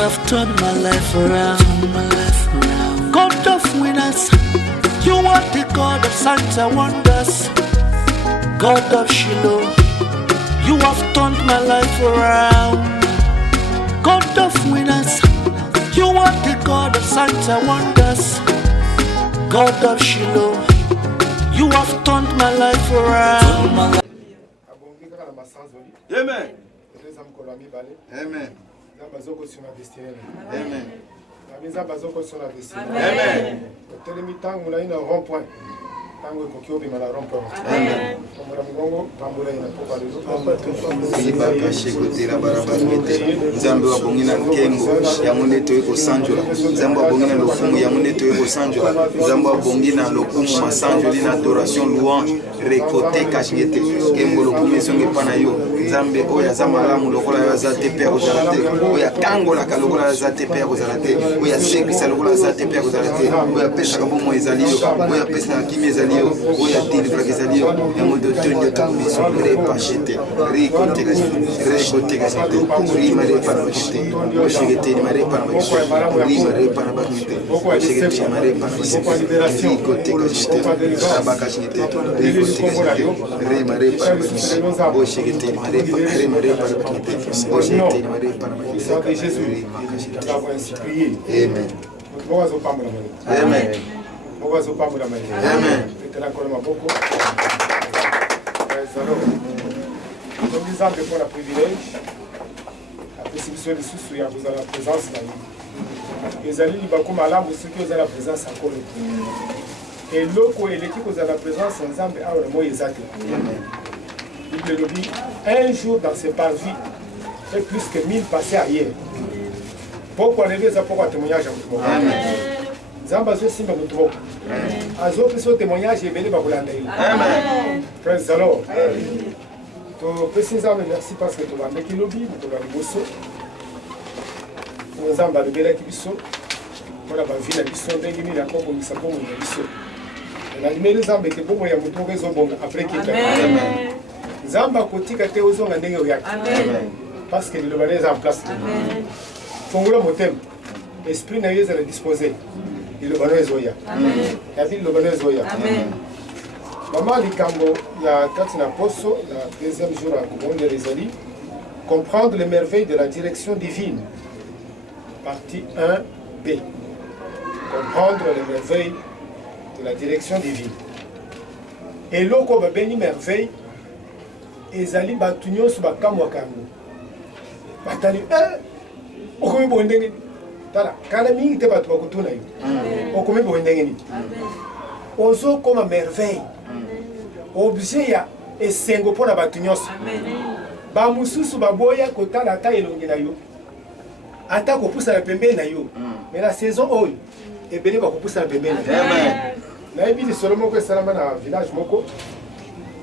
have turned my life around. God of winners, you are the God of signs and wonders. God of Shiloh, you have turned my life around. God of winners, you are the God of signs and wonders. God of Shiloh, you have turned my life around. Amen. Amen. Amen. Nzambe wa bongina nkengo ya muneto eko sanjola. Nzambe wa bongina lokumu ya muneto eko sanjola. Nzambe wa bongina lokumu masanjoli na adoration louange récolté kashingete kembo lokumu esonge pana yo. Nzambe oya zamalamu lokola ya zate pe ozalate. Oya kangola kalokola ya zate pe ozalate. Oya sekisa lokola ya zate pe ozalate. Oya pesa kabomo ezali yo. Oya pesa na kimi ezali yo. Oya délivre ezali yo. Ya modo tonyo takumiso repachete. Récolté kashingete. Rima repana bakite. Oshigete ni mare pana bakite. Rima repana bakite. Oshigete ni mare pana bakite. Récolté kashingete. Abaka kashingete. Récolté kashingete. Rima repana bakite. Oshigete ni mare pana bakite. Oshigete ni mare pana bakite. Nous avons ainsi prié. Amen. Amen. Amen. Amen. Nous disons que pour la privilège, la possibilité de sous vous avez la présence de la vie. Les alliés, ils vont comme à l'âme, ceux qui ont la présence encore. Et l'autre, l'équipe qui a la présence, ensemble, a vraiment exact. Il le dit, un jour dans ses parvis, fait plus que 1000 passés ailleurs. Pourquoi lever ça, pourquoi témoignage à vous? Zamba zo simba mutumo. Azo peso témoignage et béni bakulanda. Amen. Praise the Lord. To pesinza merci parce que tu vas mettre lobby, tu vas bosso. Zamba le bela kibiso. Pour la vie la biso ndenge ni la koko misapo mu biso. Na limeli zamba ke bomo ya mutu rezo bonga après qui Amen. Zamba kotika te ozonga ndenge oyaki. Amen. Parce que le balais en place. Amen. Fongola motem. Esprit na yeza la disposer. Il le bonheur zoya. Amen. La ville le bonheur zoya. Amen. Maman Likambo, il y a Katina Posso, la deuxième jour à Commune de Rizali, comprendre les merveilles de la direction divine. Partie 1b. Comprendre les merveilles de la direction divine. Et l'oko va béni merveille, ezali batunyo su bakamwa kango. Batali, okomi bondenge. Tala, kana mingi te batu bakutuna yo. Okomi bondenge ni. Ozo koma merveille. Objet ya esengo pona batu nyonso. Ba mususu baboya kotala ata elongi na yo. Ata kopusa na pembeni na yo. Mais la saison oyo ebele bakopusa na pembeni. Amen. Na ebi ni solo moko esalama na village moko.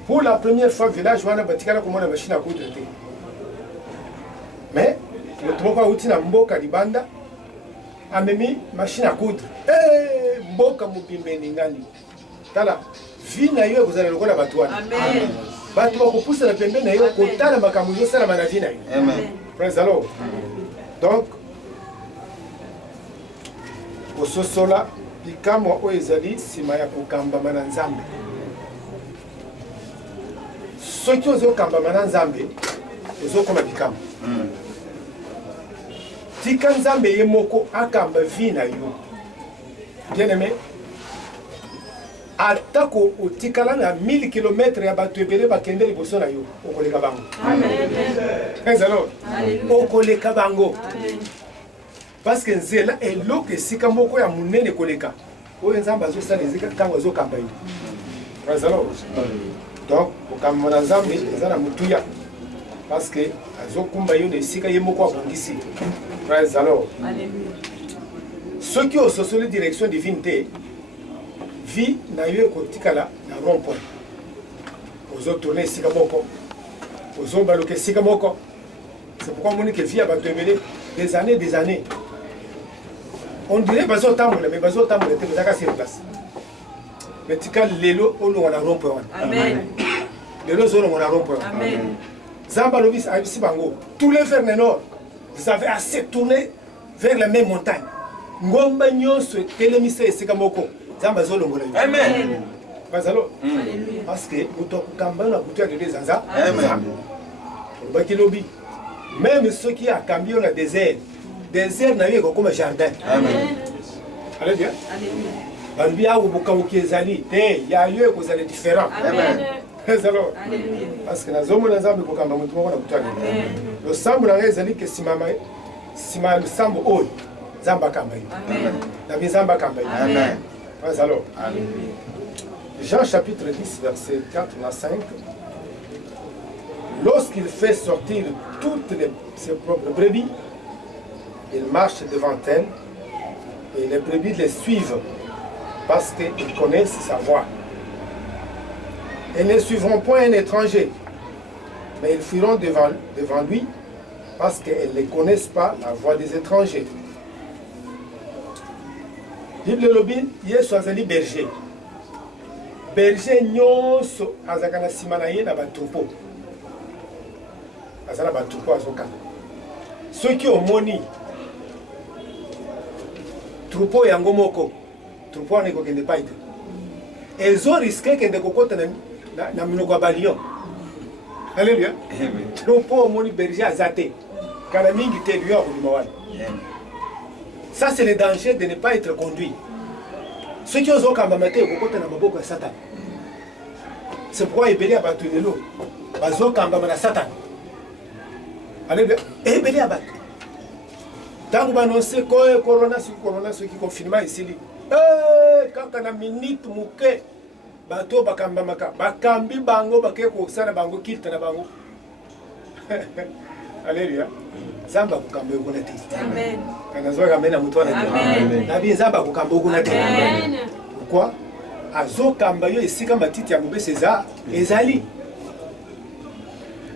Pour la première fois village wana batikala komona machine à coudre te. Mais le moko auti na mboka libanda amemi machine à coudre. Mboka mupimbeni ngani. Tala vie na yo vous allez lokola batu wana. Amen. Batu bakopusa na pembeni na yo kotala makambo yo sala na vie na yo. Amen. Praise the Lord. Donc ososola bikamwa oyo ezali sima ya kokambama na Nzambe. Soki ozokambama na Nzambe ozokoma bikamwa. Tika Nzambe ye moko akamba vie na yo. Bien aimé, atako otikala na 1000 km ya bato ebele bakende liboso na yo okoleka bango. Amen. Praise the Lord. Okoleka bango. Amen. Parce que nzela eloko esika moko ya munene koleka. Oyo Nzambe azosala ezika tango azokamba yo. Praise the Lord. Donc okamba na Nzambe eza na mutuya. Parce que azokumba yo na esika ye moko abongisi. Praise the Lord. Alléluia. Ceux qui ont sosoli direction divine te vie na yo kotikala na rond-point. Ozo tourner esika moko. Ozo baloke esika moko. C'est pourquoi on dit que vie a battu des années. On dirait bazo tambola mais bazo tambola te bazaka sur place. Mais tika lelo olo on a rond-point. Amen. Lelo zolo on a rond-point. Amen. Zamba lobis abisi bango. Tous les frères nord, vous avez assez tourné vers la même montagne. Ngomba nyonso telemisa esika moko. Zamba zolongola. Amen. Bazalo. Parce que muto kamba na butu ya de zanza. Amen. Bakilobi. Même ceux qui a cambié le désert. Désert n'a eu comme jardin. Amen. Alléluia. Alléluia. Il y a lieu que vous allez différent. Amen. Parce que nous sommes dans un peu comme le sambo na ezali que sima le sambo oy zamba kamba. Amen. Na bizamba kamba. Amen. Alors. Jean chapitre 10 verset 4 à 5. Lorsqu'il fait sortir toutes ses propres brebis, il marche devant elles et les brebis les suivent parce qu'ils connaissent sa voix. Elles ne suivront point un étranger, mais ils fuiront devant lui parce qu'elles ne connaissent pas la voix des étrangers. Bible lobi Yesu azali berger. Berger nyonso azakana simana ye na batroupeau. Azala batroupeau azoka. Ceux qui ont moni troupeau yango moko troupeau ne kokende pas ite. Elles ont risqué kende kokota na minoko ya balion. Alléluia. Troupeau moni berger azate. Kana mingi te lion ko wana. Ça c'est le danger de ne pas être conduit. Ceux qui osent kambamate kokota na maboko ya Satan. C'est pourquoi ebeli abatu lelo bazo kambama na Satan. Alléluia. Ebeli abatu. Tant que annoncer que corona ce qui confinement ici. Quand na minute muke bato bakambamaka bakambi bango bakeko sana bango kilta na bango. Alléluia. Zamba kukamba ukunati. Amen. Anazoa kamena mtu ana. Amen. Nabii zamba kukamba ukunati. Amen. Pourquoi? Azo kamba yo isika matiti ya mubese za ezali.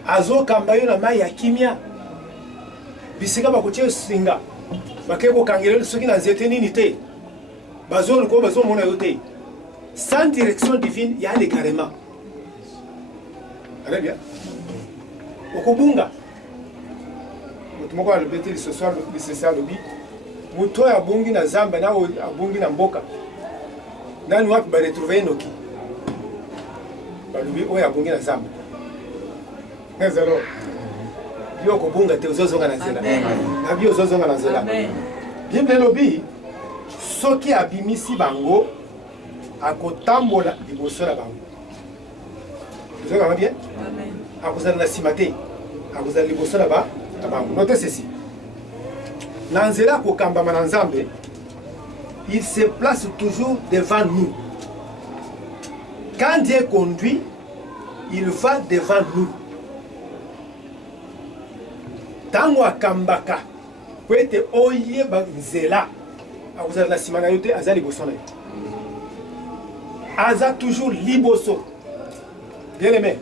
Azo kamba yo na mai ya kimia. Bisika bakotie singa. Bakeko kangelo soki na nzete nini te. Bazo ko bazo mona yo te. Sans direction divine, il y a les carrément. Allez bien. Okubunga. Mutumoko alobeti ce soir le social lobby. Muto ya bungi na zamba na abungi na mboka. Nani wapi ba retrouver enoki. Balobi oya bungi na zamba. Nezalo. Yo kubunga te uzozonga na zela. Na bio uzozonga na zela. Bible lobby soki abimisi bango akotambola liboso na bango. Vous avez bien? Amen. Akozala na simate. Akozala liboso na bango. Notez ceci. Nanzela kokambama na Nzambe, il se place toujours devant nous. Quand Dieu conduit, il va devant nous. Tango akambaka, kwete oye ba nzela. Akozala na simana yote azali liboso na yo. Aza toujours liboso. Bien aimé.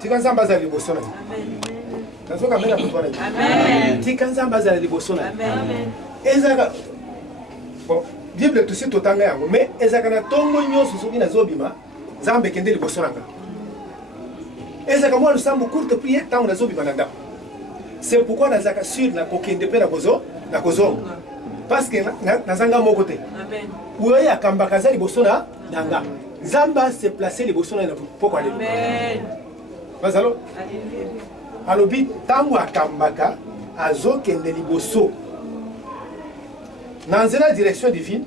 Tika Nzambe azali liboso na yo. Amen. Amen. Tika Nzambe azali liboso na yo. Amen. Ezaka bon, Bible tout tout tanga yango, mais ezaka na tongo nyonso soki na zobima, Nzambe kende liboso na nga. Ezaka moi le sambo courte prière tango na zobima na ndako. C'est pourquoi nazaka sur na kokende pe na kozo. Parce que nazanga moko te. Amen. Oyo akambaka azali liboso na nga. Nzambe se placer liboso na poko ale. Amen. Bazalo. Alobi tango akambaka azokende liboso. Dans la direction divine,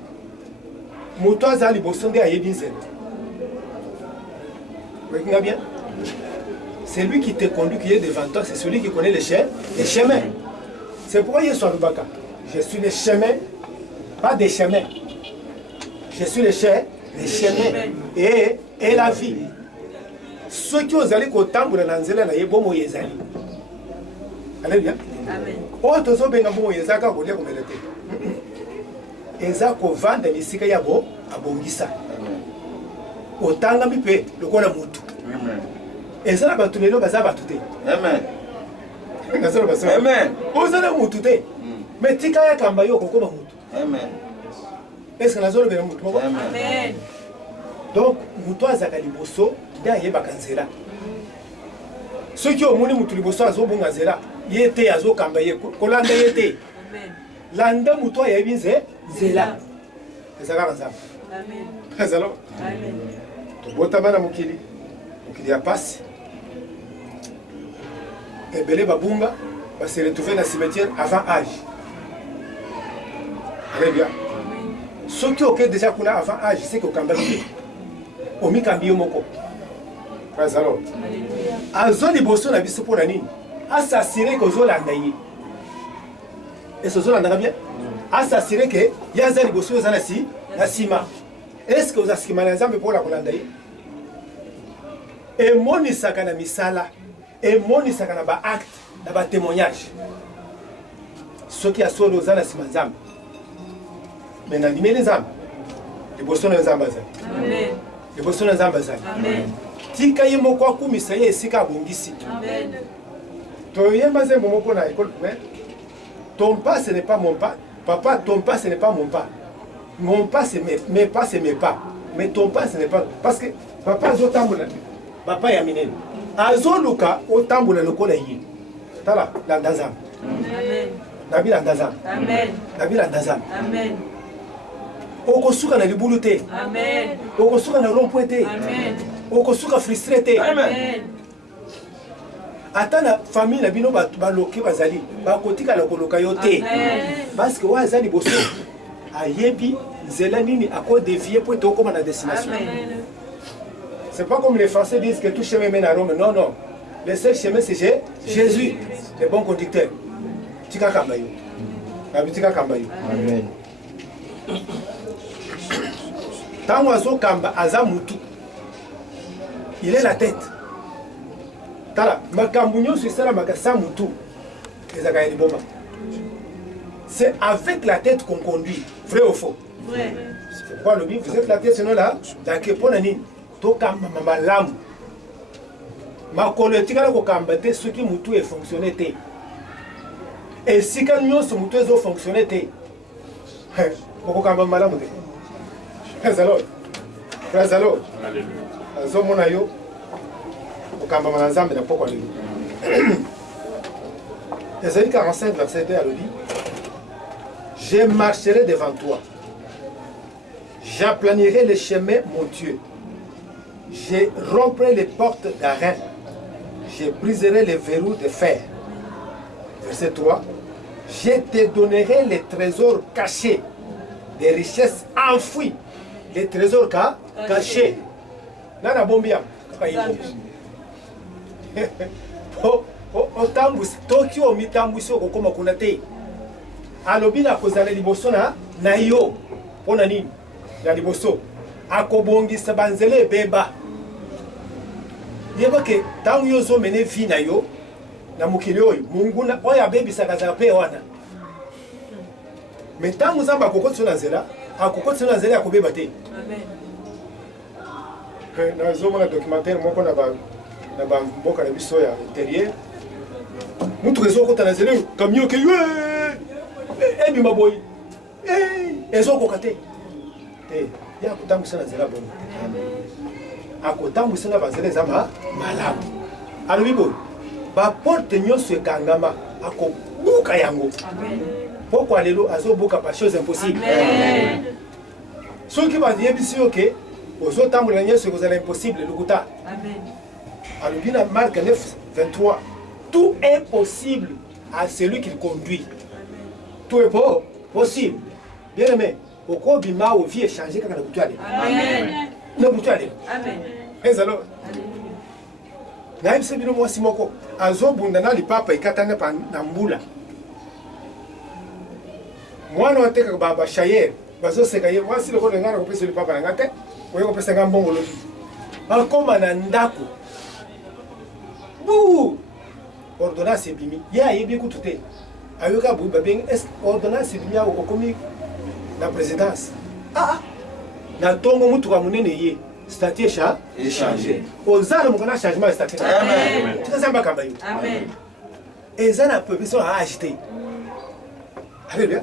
moto azali liboso nde ayebi nzela. Vous voyez bien? C'est lui qui te conduit, qui est devant toi, c'est celui qui connaît les chemins. C'est pourquoi Yesu alobaka. Je suis le chemin, pas des chemins. Je suis le chemin et la vie. Ceux qui ont allé kotambola na nzela na yebomo yezali. Alléluia. Amen. Oto zo benga bomo yezaka kolia komelete. Eza kovanda misika yabo abongisa. Otanga mipe lokola mutu. Amen. Eza na batu lelo baza batu te. Amen. Nazalo baso. Amen. Ozala mutu te. Mais tika ya kamba yo kokoma mutu. Amen. Est-ce que nazalo bena mutu moko? Amen. Donc mutu azaka liboso nda yebaka nzela. Ceux qui ont moni mutu liboso azobonga nzela, yete azokamba ye kolanda yete. Amen. landa moto ayebi nzela ezalaka nzambe ezalo tobotama na mokili ya pasi ebele babunga se retrouver dans le cimetière avant âge. Très bien. Ceux qui ont déjà coulé avant âge, c'est que Kamba dit au Mikambi Moko. Alors, à zone bosso na biso pour nani, assassiner que zola ndayi. Et ce zola ndanga bien, assassiner que yazali bosso zana si na sima. Est-ce que vous askima na nzambe pour la kolandayi? Et moni sakana misala, et moni sakana ba acte. Dans le témoignage, ceux qui sont aux âmes, c'est ma âme. Mais dans les âmes, les bossons les âmes. Amen. Les bossons les âmes. Amen. Tika yemo kwa kumi saye sika bongisi. Amen. To yema ze momoko na école primaire. Ton pas ce n'est pas mon pas. Papa, ton pas ce n'est pas mon pas. Mon pas c'est mes pas c'est mes pas. Mais ton pas ce n'est pas parce que papa zo tambola. Papa ya minene. Azo luka o tambola lokola yi. Tala, l'andazam. Amen. Nabi l'andazam. Amen. Nabi l'andazam. Amen. Okosuka na libulute. Amen. Okosuka na rompoete. Amen. Okosuka frustrete. Amen. Atana famille na bino baloke bazali. Bakotika la koloka yote. Amen. Parce que wazali bosso ayebi zela nini ako dévier pour to comme na destination. Amen. C'est pas comme les Français disent que tout chemin mène à Rome. Non, non. Le seul chemin, c'est Jésus, le bon conducteur. Tika Kambayo. Tika Kambayo. Amen. Tanwazo Kamba Azamutu. Il est la tête. Tala, Makambunyo sur ça, Makasamutu. C'est avec la tête qu'on conduit. Vrai ou faux? Vrai. C'est pourquoi le Bible, vous êtes la tête, sinon là, dans que ponani, Tokamba Mamalam. Ma politique a combattu ce qui moutou est fonctionné. Et si quand nous sommes moutou est fonctionné, pourquoi quand même malade? Frère alors, frère alors, Zomonayo, au Kamba Manzam, mais pourquoi lui? Ésaïe 45, verset 2 à le dit. Je marcherai devant toi, j'aplanirai les chemins montueux, je romprai les portes d'arène. Je briserai les verrous de fer. Verset 3. Je te donnerai les trésors cachés, les richesses enfouies, les trésors cachés. Nana bombia. Otambus, Tokyo mitambusi okoma kunate. Alobi na kozala liboso na yo. Pona nini? Na liboso. Akobongisa banzele beba. Yeba ke tangu yozo mene vi na yo na mukili oyo Mungu na oya baby sakaza pe wana. Mais tangu zamba kokotso na zela, akokotso na zela akobeba te. Amen. Na zomo na documentaire moko na ba mboka na biso ya intérieur. Mutu rezo kota na zela camion ke ebi maboy. Ezo kokate. Ya kutangu sana zela bon. Akotangu sana bazele zama malamu. Alubibo ba porte nyonso ekangama akobuka yango. Amen. Pourquoi lelo azobuka pas chose impossible. Amen. Ceux qui va dire bisi OK, ozotambola nyonso kozala impossible lukuta. Amen. Alubina Marc 9 23. Tout est possible à celui qui le conduit. Amen. Tout est possible. Bien aimé, oko bima o vie changer quand na butuale. Amen. Na butuale. Amen. Mais alors naibise bino mwasi moko azobunda na lipapa ikatanga pa na mbula. Mwana wateka baba shayer bazo seka ye mwasi loko ngana kopesa lipapa na ngate oyo kopesa ngambongo lobi. Bakoma na ndako. Bu ordonnance bimi ya yebi kutute. Ayoka bu babeng est ordonnance bimi ya okomi na présidence. Na tongo mutu ka munene ye. Statut échangé. Aux armes, on a changement de statut. Amen. Tu sais pas Amen. Et ça n'a pas besoin à acheter. Alléluia.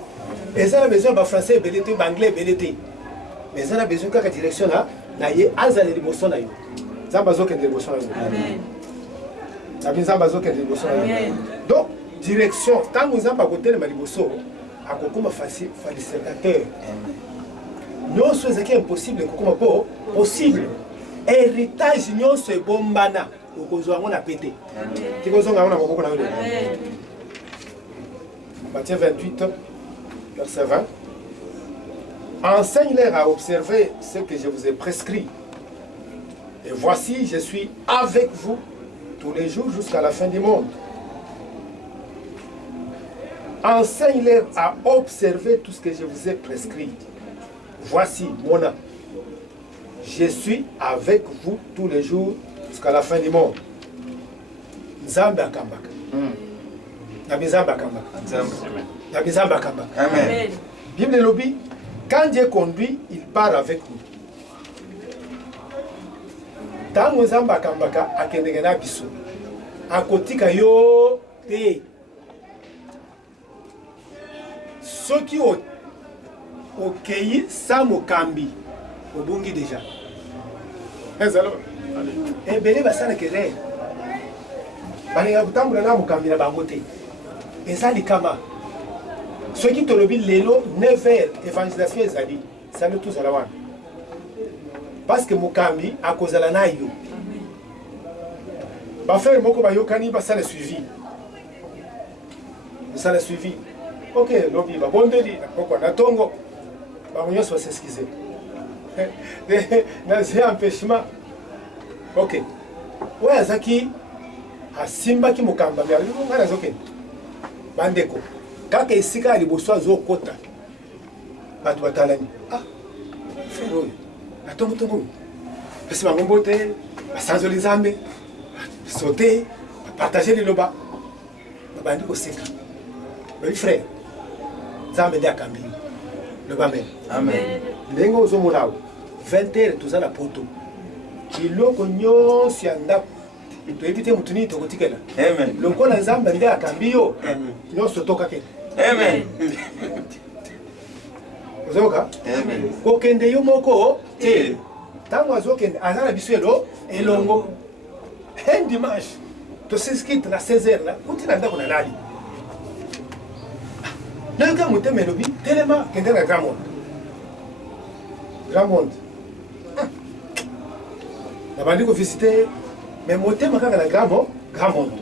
Et ça n'a besoin de français, belleté, anglais, belleté. Mais ça n'a besoin de la direction là. Là, il y a azal et l'émotion là. Ça n'a besoin de l'émotion là. Amen. Ça n'a besoin de l'émotion là. Donc, direction. Tant que vous n'avez pas côté de l'émotion, akokoma facilitateur. Nyonso ezaki impossible kokoma po possible. Héritage nyonso ebombana okozwa ngo na pete. Tikozonga ngo na maboko na yo. Matthieu 28 verset 20. Enseigne-leur à observer ce que je vous ai prescrit. Et voici, je suis avec vous tous les jours jusqu'à la fin du monde. Enseigne-leur à observer tout ce que je vous ai prescrit. Voici, mon âme. Je suis avec vous tous les jours jusqu'à la fin du monde. Nzambe akambaka. Nzambe akambaka. Amen. Bible lobby, quand Dieu conduit, il part avec nous. Tango Nzambe akambaka akendeke na biso. Akotika yo te. Soki okei sa mokambi obungi déjà. Ebele basala kere. Balinga kutambula na mokambi na bango te. Ezali kama soki tolobi lelo 9h évangélisation ezali sale tous ala wana. Parce que mokambi akozala na yo. Ba frère moko ba yokani basala suivi. Basala suivi. Ok, lobi ba bondeli poko na tongo. Ba nyonso s'excuser. C'est un empêchement. Ok. Ouais, Zaki, a Simba qui mukamba, mais on a zoké. Bandeko. Quand il s'y a les bourgeois zo kota. Batuatalani. Ah, frère, la tombe tombe. Parce que ma bombote, ma sans les armes, sauter, partager les lobas. Ma bandeko seka. Oui, frère. Zambe de Akambi. Le Bamel. Amen. Lengo zomulao. 20h tuza na poto. Kiloko nyonso ya ndako. To éviter mutuni to kotikela. Amen. Lokola Nzambe nde akambi yo. Nyonso toka ke. Amen. Ozoka? Amen. Kokende yo moko te. Tango azokende azana biswelo elongo. Un dimanche. To s'inscrire na 16h là, kutina ndako na nali. Nayoka muteme lobi telema kende na Grand Monde. Grand Monde. Na bandi ko visiter mais motema kaka na Grand Monde.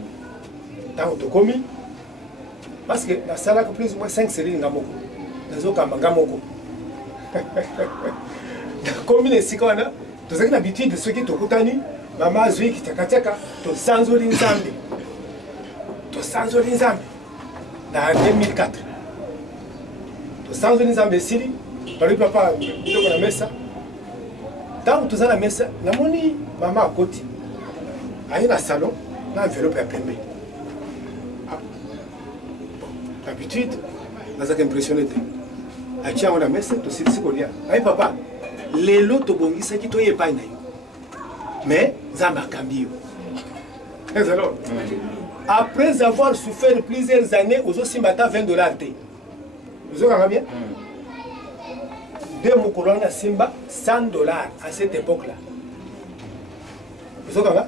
Tango to komi parce que la salle a plus ou moins 5 séries ngamoko. Nazo kamba ngamoko. Komi ne sikona to zaki na habitude de ceux qui to kutani mama zui kitaka to sanzoli nzambe. To sanzoli nzambe. Na 2004. To sanzoli nzambe sili bali papa ndoko na mesa. Tango toza na mesa namoni mama akoti ayi na salon na enveloppe ya pembe. D'habitude nazaka impressionné te atia ngo na mesa tosilisi kolia ayi papa lelo tobongisaki toyepai na yo mais Nzambe akambi yo. Après avoir souffert plusieurs années ozosimba ta $20 te ozokanga bien. Deux mokolona simba $100 à cette époque-là. Vous savez quoi?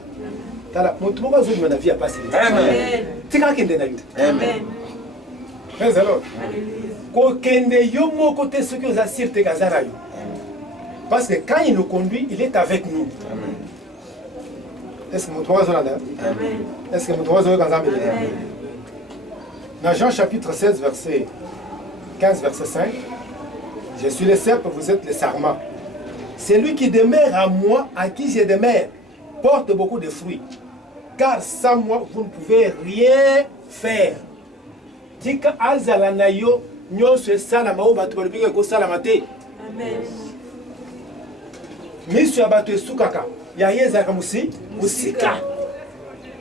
Tala mutumoka zuri na vie a passé. Amen. Tika kende na yo. Amen. Mais alors, ko kende yo moko te ce que vous assire te kazara yo. Parce que quand il nous conduit, il est avec nous. Amen. Est-ce que mutumoka zuri na? Amen. Est-ce que mutumoka zuri kazambe? Amen. Dans Jean chapitre 16 verset 15 verset 5. Je suis le cep, vous êtes le sarment. Celui qui demeure à moi, à qui je demeure, porte beaucoup de fruits. Car sans moi, vous ne pouvez rien faire. Tika azala yo nyonso salama o batu balibika ko salama te. Amen. Misu ya batu esukaka ya yeza kamusi musika.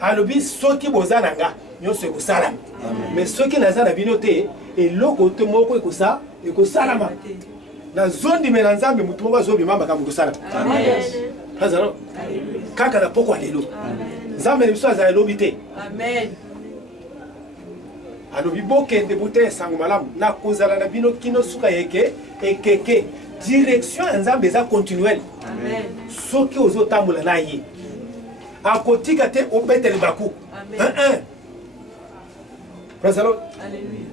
Alobi soki bozana nga nyonso ko salama. Mais soki nazana bino te eloko te moko ekosa ekosalama. Na zondi mena Nzambe mutu moko zobi mamba ka musalama. Amen. Hazaro. Kaka na poko lelo. Amen. Nzambe biso azala lobite. Amen. Alobi bokende bute sango malamu na kozala na bino kino suka yeke ekeke direction Nzambe za continuelle. Amen. Soki ozotambola na ye. Akotika te obeteli baku. Amen. Praise the Lord. Alléluia.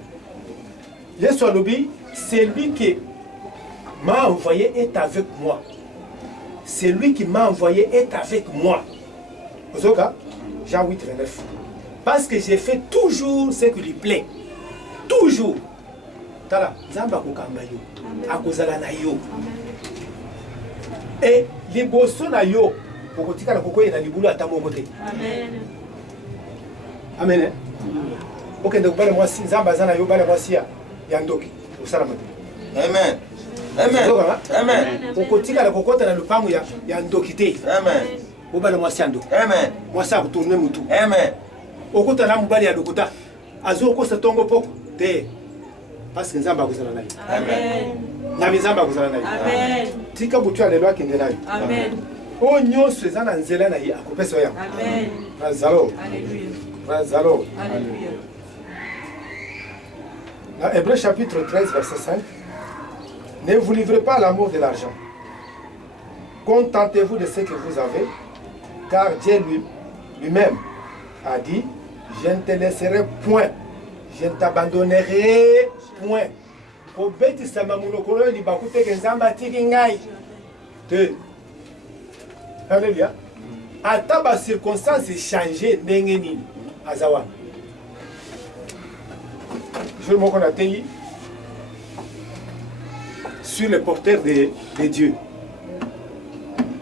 Yesu alobi, c'est lui qui m'a envoyé est avec moi. C'est lui qui m'a envoyé est avec moi. Ozoka, Jean 8, 29. Parce que j'ai fait toujours ce qui lui plaît. Toujours. Tala, Zamba kukamba yo. Akozala na yo. Et liboso na yo, pokotika na kokoye na libulu atamo kote. Amen. Amen. Ok, donc bale mwasi Zamba zana yo bale mwasi ya ndoki. Usalama. Amen. Amen. Amen. Pokotika na kokota na lupango ya ndoki te. Amen. Bale mwasi ya ndoki. Amen. Mwasi akutourner mutu. Amen. Okota na mubali ya dokota. Azo kosa tongo poko te. Parce que Nzamba akozala na yo. Amen. Na Nzamba akozala na yo. Amen. Tika butu alelo akende na yo. Amen. O nyonso eza na nzela na ye akopesa yo yango. Amen. Razalo. Alléluia. Razalo. Alléluia. Dans Hébreux chapitre 13, verset 5. Ne vous livrez pas à l'amour de l'argent. Contentez-vous de ce que vous avez, car Dieu lui-même a dit, je ne te laisserai point, je ne t'abandonnerai point. Obétissama monokolo libakute ke nzamba tiki ngai. Te. Alléluia. Ata ba circonstances changées ndenge nini azawa. Je me connais sur le porteur de Dieu.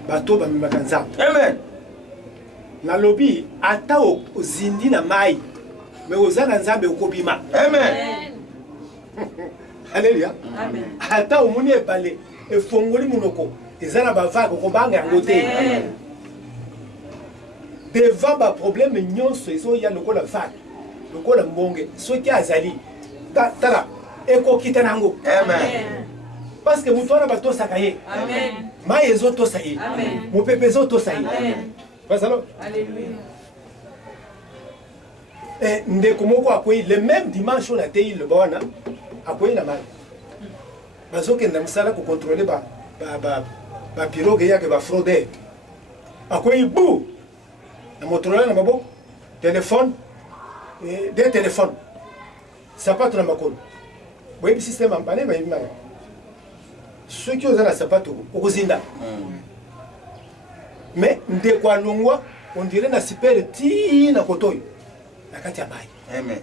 Bato ba mimakanza. Amen. Na lobi ata o zindi na mai. Me ozana nzambe okobima. Amen. Alléluia. Amen. Ata omuni ebale efongoli munoko ezana bavaga okobanga yango te. Amen. Devant ba problème nyonso ezoya lokola vague lokola mbonge soki azali tala ekokita nango. Amen. Parce que mutu wana batosaka ye. Amen. Mai ezotosa ye. Amen. Mopepe ezotosa ye. Amen. Bazalo. Alléluia. Ndeko moko akoyi le même dimanche on a tei le bona akoyi na mai. Bazokenda musala ko contrôler ba pirogue yake ba fraude. Akoyi bu na motorola na maboko téléphone des téléphones. Sapato na makolo. Boyebi système ampane ba yimana. Ceux qui ont la sapato okozinda. Mais ndeko alongwa on dirait na super ti na kotoyo. Na kati ya mai. Amen.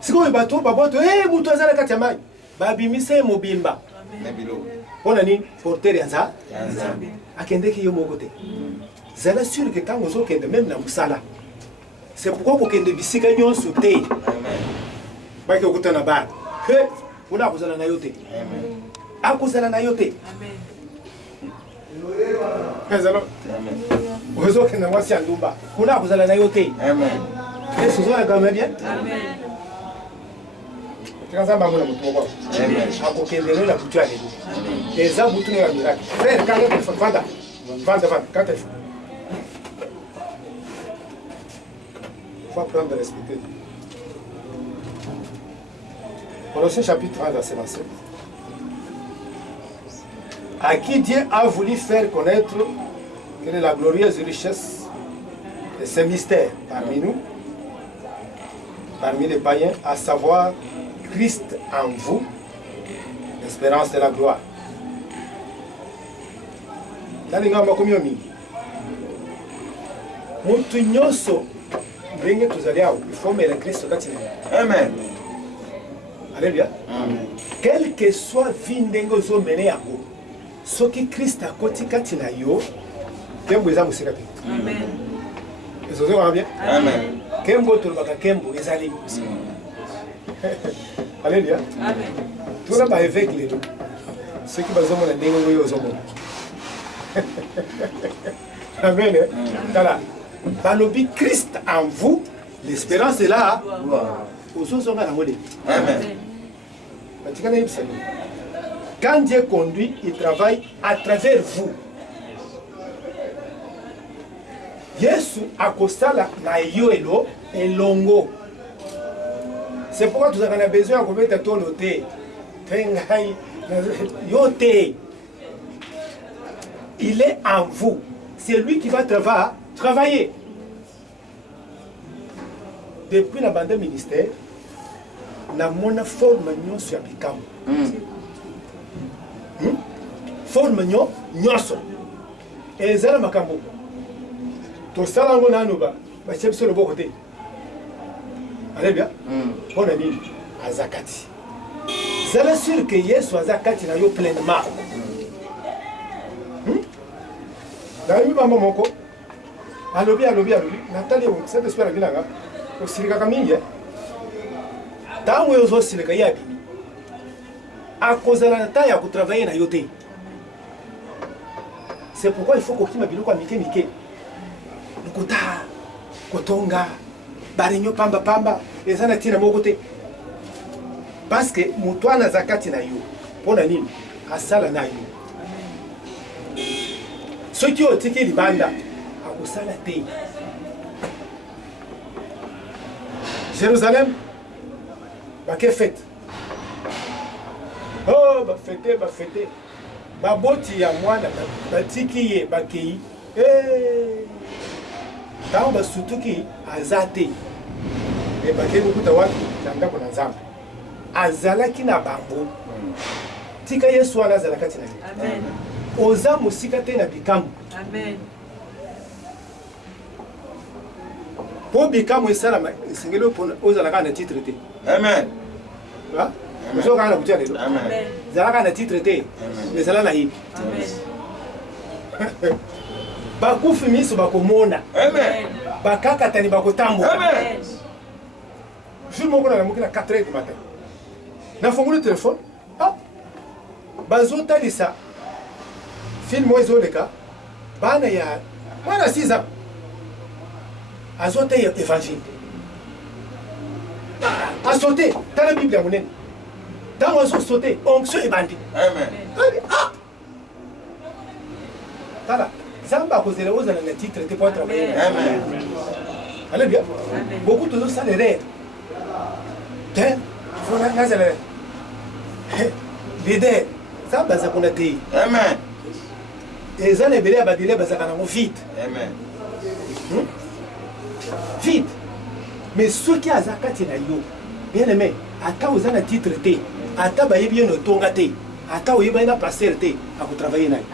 Siko bato baboto mutu azala kati ya mai. Babimise mobimba. Nebilo. Pona ni porteur yanza Nzambe. akendeki yo moko te. Zala sûr que quand ozo kende même na musala. C'est pourquoi ko kende bisika nyonso te. Amen. Ba ke okutana ba. He, una kozala na yo te. Amen. Akozala na yo te. Amen. Ezalo. Amen. Ozo kende mwasi ya ndumba. Una kozala na yo te. Amen. Est-ce que vous avez bien? Amen. Nzamba mona mutu moko. Amen. Akokendele na butu ya lelo. Eza butu ya miracle. Frère, quand le téléphone vanda. Vanda, quand téléphone. Faut apprendre à respecter. Colossiens chapitre 1, verset 27. À qui Dieu a voulu faire connaître quelle est la glorieuse richesse de ce mystère parmi nous, parmi les païens, à savoir Christ en vous, l'espérance de la gloire. Nalingamba komio mingi. Muntu nyonso ndenge tozali awo, il faut mettre Christ kati na. Amen. Alléluia. Amen. Quel que soit vie ndenge ozomene yango, soki Christ akoti kati na yo, kembo eza mosika te. Amen. Ezozokana bien? Amen. Kembo tolobaka kembo ezali. Alléluia. Amen. Tuna ba évêque lelo. Soki bazomona ndenge ngoyo ozomona. Amen. Tala. Balobi Christ en vous, l'espérance est là. Ozozonga na ngole. Amen. Batikana yebisani. Quand Dieu conduit, il travaille à travers vous. Yesu akosala na yo elo elongo. C'est pourquoi nous avons besoin de mettre ton noté. Il est en vous. C'est lui qui va travailler. Depuis l'abandon ministère, namona forme nyonso ya bikambo forme nyonso eza na makambo tosala yango nanu batie biso loboko te alebia mpona nini aza kati zala sur ke yesu aza kati na yo pleinement nayebi mama moko alobi natali saint esprit alobi nanga osilikaka mingi ntango oyo ozosilika ye abimi akozala na ntan ya kotravaille na yo te. C'est pourquoi il faut kokima biloko ya mike lokuta kotonga bareunion pamba eza na ntina moko te parce que moto wana aza kati na yo mpona nini asala na yo soki otiki libanda akosala te. Jérusalem bake fete bafete baboti ya mwana batiki ye bakei ntango basutuki aza te bakei kokuta wapi na ndako na nzambe azalaki na bango tika yesu wana azala kati na yo oza mosika te na bikambo mpo bikambo esalama esengeli ozalaka na titre te ozokaka na kutia lelo ezalaka na titre te ezala na ye bakufi miso bakomona bakakatani bakotambola jour moko nalamuki na 4h du matin nafunguli telefone bazotalisa filme oyo ezoleka bana ya mwana 6 ans azoteya évangile asote tala bible ya monene ntango azosote onction ebandi tala nzambe akozela ozala na titre te po travailler allez bien beaucoup tozosala erreur te fo nazala lider nzambe aza kuna te eza na ebele ya badele bazalaka nango vide vide mais soki aza kati na yo bien aimé ata oza na titre te ata bayebi ye na otonga te ata oyebani na passer te akotravaille na yo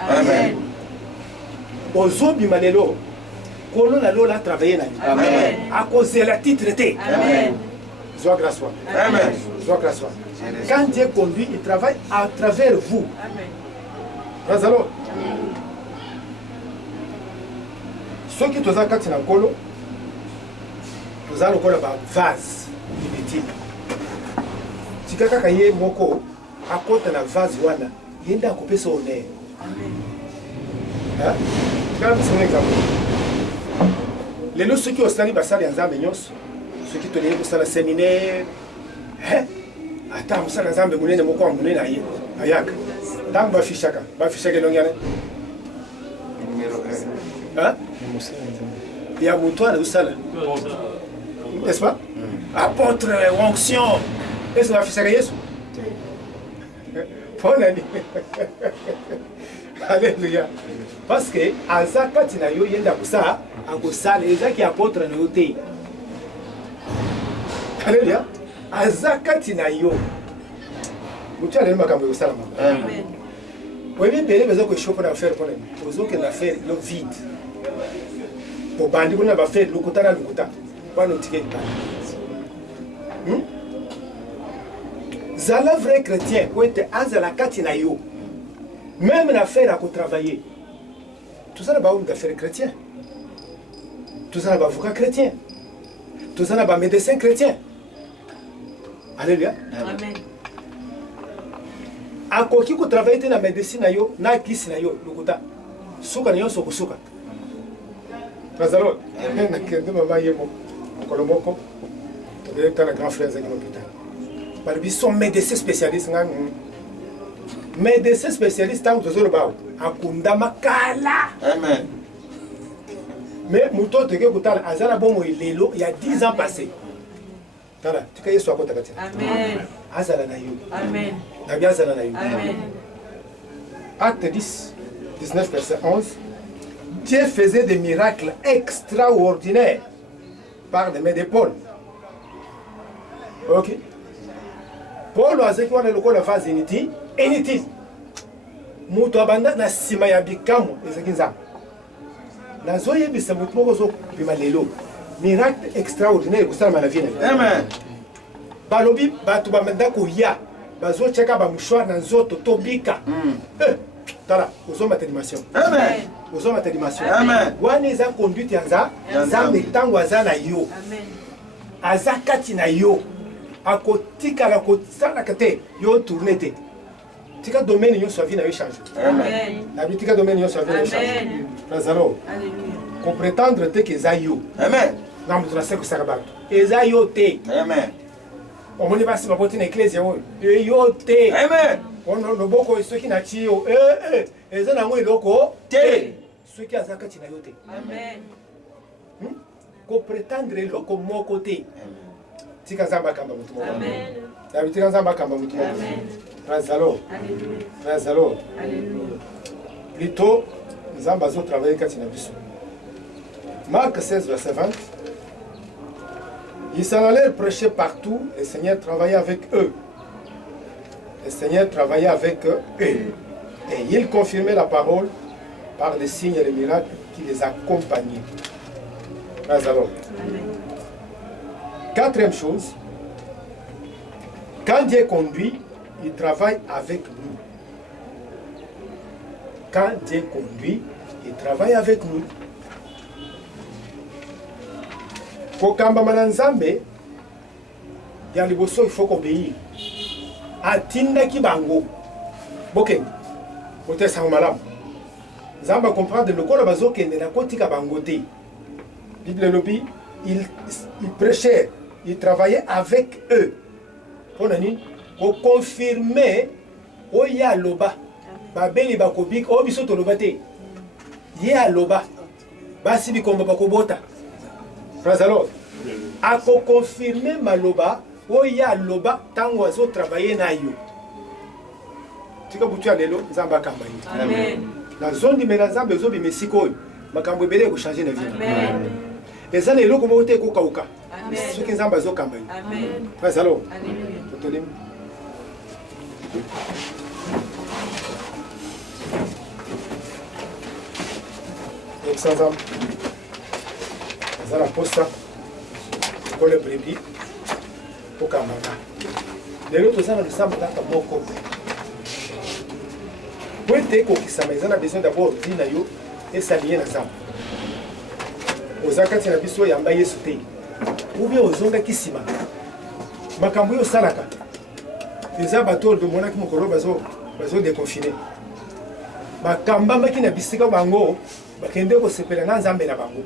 ozobima lelo kolo na lola atravaille na yo akozela titre te zwa grâce wana zwa grâce wana quand Dieu conduit il travaille à travers vous razalo soki toza kati na nkolo toza lokola bavase inutile tika kaka ye moko akota na vase wana ye nde akopesa honneur tikala misana exemple lelo soki osali basala ya nzambe nyonso soki tolingi kosala séminaire ata mosala ya nzambe monene moko ya monene aye ayaka ntango bafishaka elongi ane ya moto wana osala n'est-ce pas apôtre onction est-ce que bafisaka yesu mpona nini alléluia parce que aza kati na yo ye nde akosala ezaki apôtre na yo te alléluia aza kati na yo motu aleli makambo ekosalama oyebi ebele beza koeshopo na affaire mpona nini ozokende affaire yo vide bobandi kuna bafere lokuta na lokuta wana otike zala vrai chrétien po ete azala kati na yo même na faire akotravailler toza na bahomme d'affaire chrétien toza na bavocat chrétien toza na bamédecin chrétien alléluia akoki kotravaille te na médecine na yo na kisi na yo lokuta suka na nyonso okosuka Razalo, nakende mama yemo mokolo moko tokeyeta na grand frère azaki na hôpital balobi so médecin spécialiste nga médecin spécialiste ntango tozoloba akundama kala mais moto oyo toke kotala aza na bomoi lelo ya 10 ans passé tala tika yesu akotaka tina azala na yo nabi azala na yo acte 10 19 verset 11 Dieu faisait des miracles extraordinaires par les mains de Paul. Ok. Polo azeki wana lokola vase inutile mutu abanda na sima ya bikamu ezaki nzambe nazoyebisa mutu moko ozobima lelo miracle extraordinaire kosalama na vie na yo. Amen. Balobi bato bamanda koya bazotyaka bamushware na nzoto tobika tala ozomata dimension. Amen. Ozomata dimension. Amen. Wana eza conduite ya nzambe ntango aza na yo aza kati na yo akotikala kosalaka te yo tourne te tika domaine nyonso ya vie na yo change. Nabi tika domaine nyonso ya vie na yo change. Nazalo kopretendre te ke eza yo. Amen. na mutu na se kosaka bato eza yo te. Amen. Omoni basi baboti na eklezia oyo yo te. Amen. Loboko soki na ti yo eza nango eloko te soki aza kati na yo te. Kopretendre eloko moko te. Tika nzambe akamba mutu moko. Nabi tika nzambe akamba mutu moko. Nazalo plutôt nzambe azotravaille kati na biso. Marc 16 verset 20. Ils s'en allèrent prêcher partout, le Seigneur travaillait avec eux. Le Seigneur travaillait avec eux. Et il confirmait la parole par des signes et des miracles qui les accompagnaient. Alors, quatrième chose, quand Dieu conduit, il travaille avec nous. Quand Dieu conduit, il travaille avec nous. Kokamba mananzambe ya liboso il faut obéir. Atinda ki bango. Bokeng. Ote sa malamu. Nzamba comprendre le kola bazokende na kotika bango te. Bible lobi il prêchait, il travaillait avec eux. Ponani ko confirmer oya loba. Babeli bakobik o biso to loba te. Ye aloba. Basi bikomba bakobota. Alors, à confirmer maloba, oya loba tango azo travailler na yo. Tika butu ya lelo nzamba kamba yo. Amen. La zone di merazambe zo bimesiko yo. Makambo ebele ko changer na vie. Amen. Eza lelo ko bote ko kauka. Amen. Soki nzamba zo kamba yo. Amen. Alors, alléluia. Totolim. Exazam. La posta pour le brebis pour Kamanga. Les autres ans, nous sommes là comme moko. Pour être kokisama, ils ont besoin d'abord d'ina yo et s'allier ensemble. Aux akati na biso ya mbaye sote. Ou bien aux onga kisima. Makambo yo salaka. Les abattoirs de monaki mokolo bazo déconfiné. Makamba maki na bisika bango bakende ko sepela na nzambe na bango.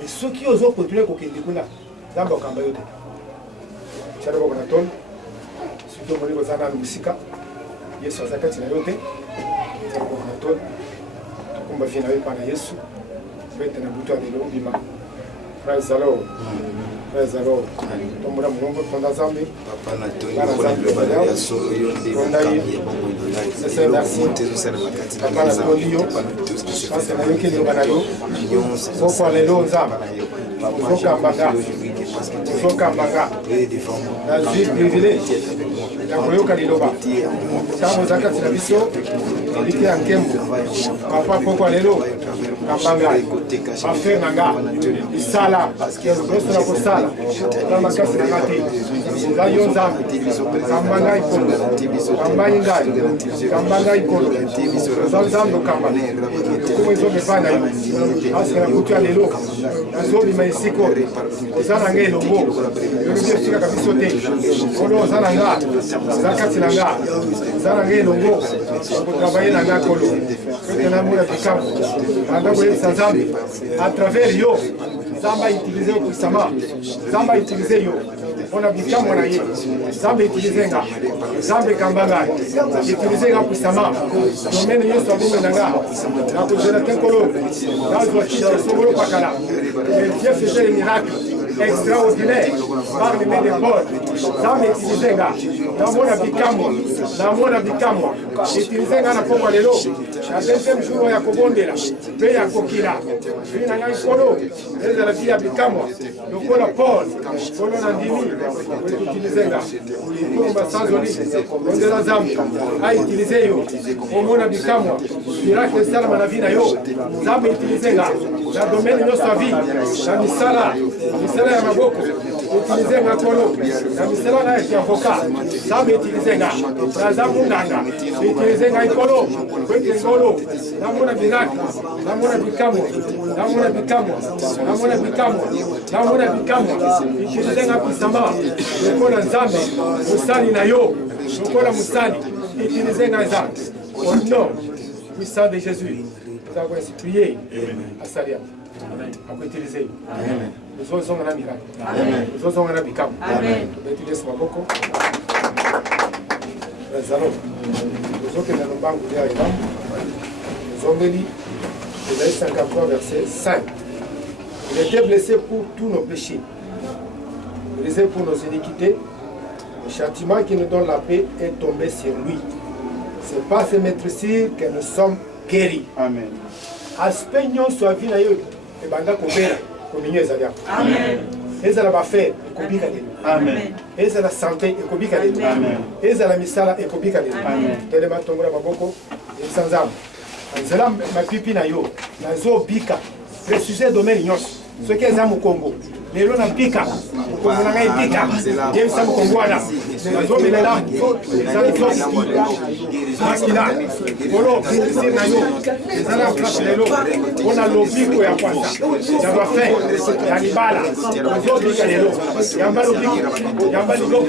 Mais ceux qui osent continuer à kokende kuna nzambe okamba yo te. Chalo ko na ton. Surtout moli kozana na musika. Yesu azakati na yo te. Chalo ko na ton. Kumba vina yo pana Yesu. Bete na butu alelo bima. Praise the Lord. Praise the Lord. Tomora mulongo tonda zambi. Papa na toni ko global ya solo yo ndi makambi bongo ndai. C'est merci. Papa na toni yo. Parce que yoke ni bana yo. Soko alelo nzamba. Soko ambaga. Soko ambaga. Na juif privilège. Ya koyoka liloba. Kamo zakati na biso. Elike ya nkembo. Papa poko alelo. Kambanga. Affaire nanga. Isala. Rosto na kosala. Kama kasi na ngati. Zayo nzambe. Kambanga ikono. Kambanga ingai. Kambanga ikono. Zanzambe kamba. Como izo mefana yo. Aska na kutu ya lelo. Azobi maisiko. Zana nge longo. Yorubi osika kabiso te. Kolo zana nga. Zakati na nga. Zana nge longo. Kotrabaye na nga kolo. Kote na mura kikamu. Anda boye sanzambe. À travers yo. Zamba utiliser au puissama. Zamba utiliser yo. On a bien mon aïe. Zamba utiliser nga. Zamba kambanga. Utiliser nga puissama. Domaine yo so bonga nga. Na ko jera tenkolo. Na zo chicha solo pakala. Et Dieu faisait des miracles extraordinaires par les mains des Paul. Zamba utiliser nga. Na mona bikamo. Na mona bikamo. Utiliser nga na poko lelo. na deuxième jour ya kobondela mpe ya kokila vi na ngai nkolo ezala vi ya bikamwa lokola Paul nkolo na ndimi outilizenga ikomba sanzoli ondela Nzambe autilize yo omona bikamwa miracle esalama na vi na yo Nzambe utilizenga na domaine nyonso ya vi na misala ya maboko utilizenga nkolo na misala na ya avocat Nzambe utilizenga na Nzambe nganga utilizenga nkolo kweke nkolo namona miracle namona bikamwa namona bikamwa namona bikamwa namona bikamwa utilizenga pisama lokola Nzambe musali na yo lokola musali utilizenga Nzambe au nom puissant de Jésus nous avons ainsi prié à Salia à utiliser nous osons un miracle nous osons un bikam nous utilisons ce maboko nous allons nous autres nous banques de Aïlam nous avons lu Ésaïe 53 verset 5 il était blessé pour tous nos péchés brisé pour nos iniquités le châtiment qui nous donne la paix est tombé sur lui c'est pas ces maîtrises que nous sommes guéris. Amen. Aspect nyonso ya vie na yo ebanda kobela kominyo ezali yako. Amen. Ezala bafaire ekobika lelo. Amen. Ezala santé ekobika lelo. Amen. Ezala misala ekobika lelo. Amen. Telema tongola maboko esanzama. Nzela mapipi na yo nazobika préciser domaine nyonso soki eza mokongo lelo na bika mokongo na ngai bika yebisa mokongo wana nazomelela makila kolo kritisir na yo ezala place lelo mpona lobiko ya kwasa ya bafe ya libala nazobika lelo yamba lobiko yamba lobiko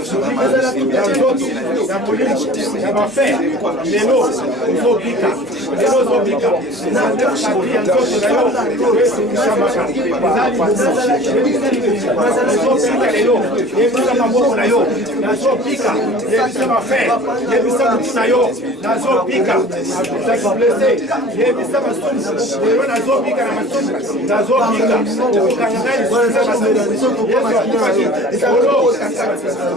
ya nzoto ya molimo ya bafe lelo ozobika lelo ozobika nazekati ya nzoto na yo esingisamaka nazobika lelo yebisa maboko na yo nazobika yebisa bafe yebisa mutu na yo nazobika azaki blessé yebisa masumu lelo nazobika na masumu nazobika okokanga ngai olo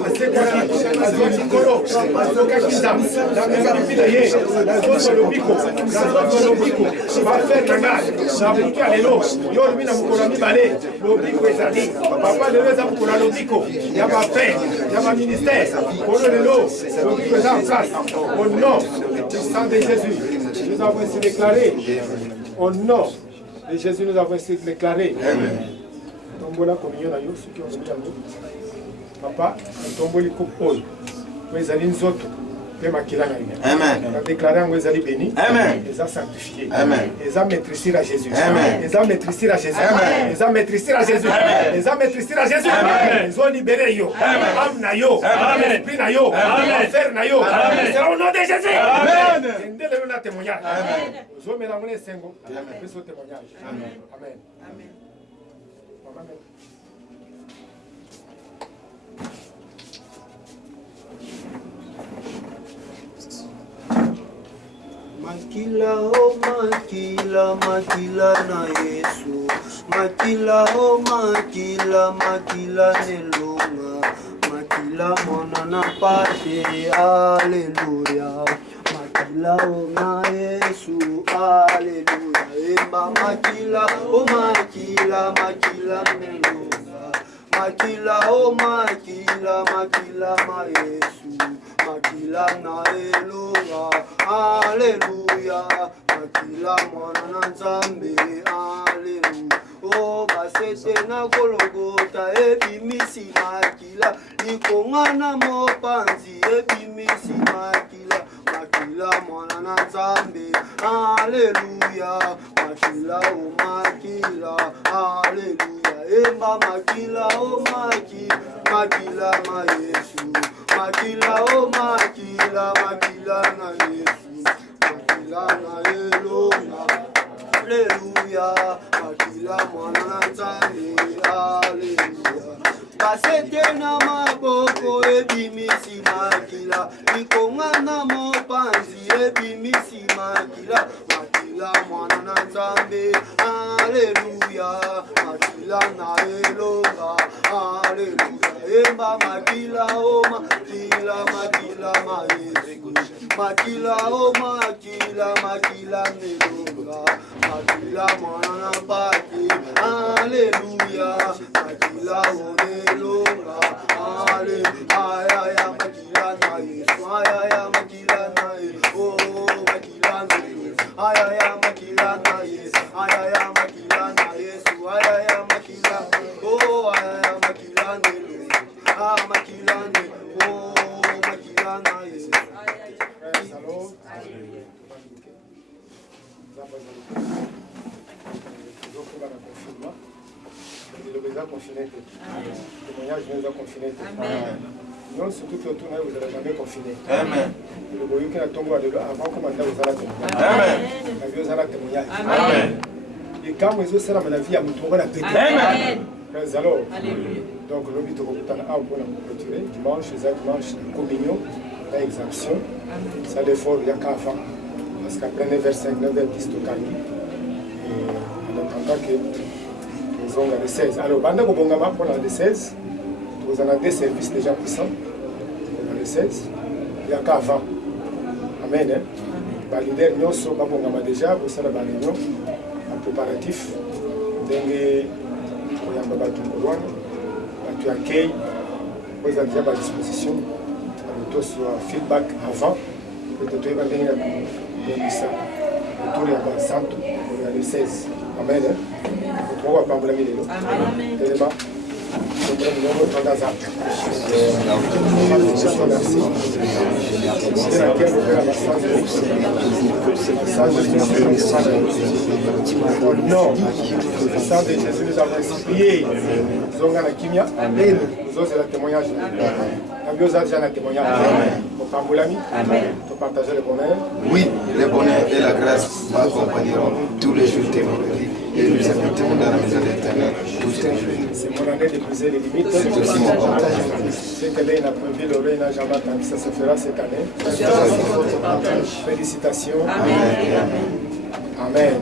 asekaki azwaki kolo azokakiza namemipila ye nazozwa lobiko nazozwa lobiko bafer na ngai nabuka lelo yo lobi na mokolo mibale lobiko ezali papa lelo eza mokolo ya lobiko ya bafe ya baministère kolo lelo lobiko eza en place au nom du sang de Jésus nous avons ainsi déclaré au nom de Jésus nous avons ainsi déclaré tombola communion na yo soki ozali yango papa tomboli coupe oyo po ezali nzoto mpe makila na yo na déclaré yango ezali béni eza sanctifié eza maîtrisir à Jésus eza maîtrisir à Jésus eza maîtrisir à Jésus eza maîtrisir à Jésus ezolibere yo âme na yo esprit na yo affaire na yo c'est au nom de Jésus ende lelo na témoignage ozomela ngo na esengo peso témoignage amen Makila oh makila makila na Yesu makila oh makila makila nelunga makila mona na pate haleluya makila oh na Yesu haleluya emba makila oh makila makila nelunga makila oh makila makila ma Yesu makila na elunga haleluya makila mwana na Nzambe haleluya oh basete na Golgota ebimisi makila likonga na mopanzi ebimisi makila makila mwana na Nzambe haleluya makila o makila haleluya emba makila o makila ma Yesu makila o makila makila na Yesu makila na elonga haleluya makila mwana na Nzambe haleluya basete na maboko ebimisi makila likonga na mopanzi ebimisi makila makila mwana na nzambe. Hallelujah, makila na elonga. Hallelujah, emba makila o makila makila ma Yesu. Makila o makila makila nelonga. Makila mwana na paki. Hallelujah, makila o nelonga. Hallelujah, makila na Yesu. Ayaya makila na Yesu. Oh makila na Yesu. Ayaya makila na Yesu. Ayaya makila na Yesu. Ayaya makila. Oh ayaya makila na Yesu. Ah makila na. Oh makila na Yesu. Salom. Témoignage nous a confinés. Non, surtout que tout vous n'allez jamais confiné. Amen. Le boyau qui a tombé avant qu'on m'en vous allez témoigner. Amen. La vie aux allez témoigner. Amen. Et quand vous serez à la vie, à me trouver la pété. Amen. Alors, donc le but de pour clôturer dimanche, c'est dimanche de communion, l'exemption. Ça l'effort il y a qu'à faire. Parce qu'après 9h05, 9h10, tout calme. Et en attendant que nous avons les 16. Alors, pendant que vous avez pour les 16, vous en avez des services déjà puissants. Dans les 16, il y a qu'à faire. Amen. Les leaders, nous sommes déjà, vous savez, la réunion, en préparatif. Tu accueilles, vous avez déjà à disposition, sur feedback avant, peut-être que tu vas venir à ça. Autour de la centre, pour les 16. Amen. Vous pouvez pas me l'amener. Amen. Non, le sang de Jésus nous a inspiré. Nous avons la kimia, nous avons le témoignage. Nous avons déjà le témoignage. Pour partager le bonheur. Oui, le bonheur et la grâce m'accompagneront tous les jours de ma vie et nous habiterons dans la maison de l'Éternel tous les jours. C'est mon année de briser les limites. C'est aussi mon partage. C'est que l'œil n'a pas vu, l'oreille n'a jamais entendu, ça se fera cette année. Félicitations. Amen. Amen.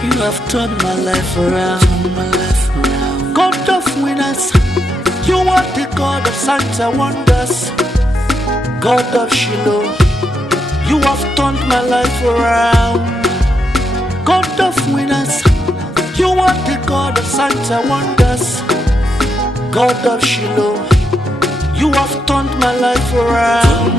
You have turned my life around, God of winners, you are the God of signs and wonders, God of Shiloh, you have turned my life around, God of winners, you are the God of signs and wonders, God of Shiloh, you have turned my life around.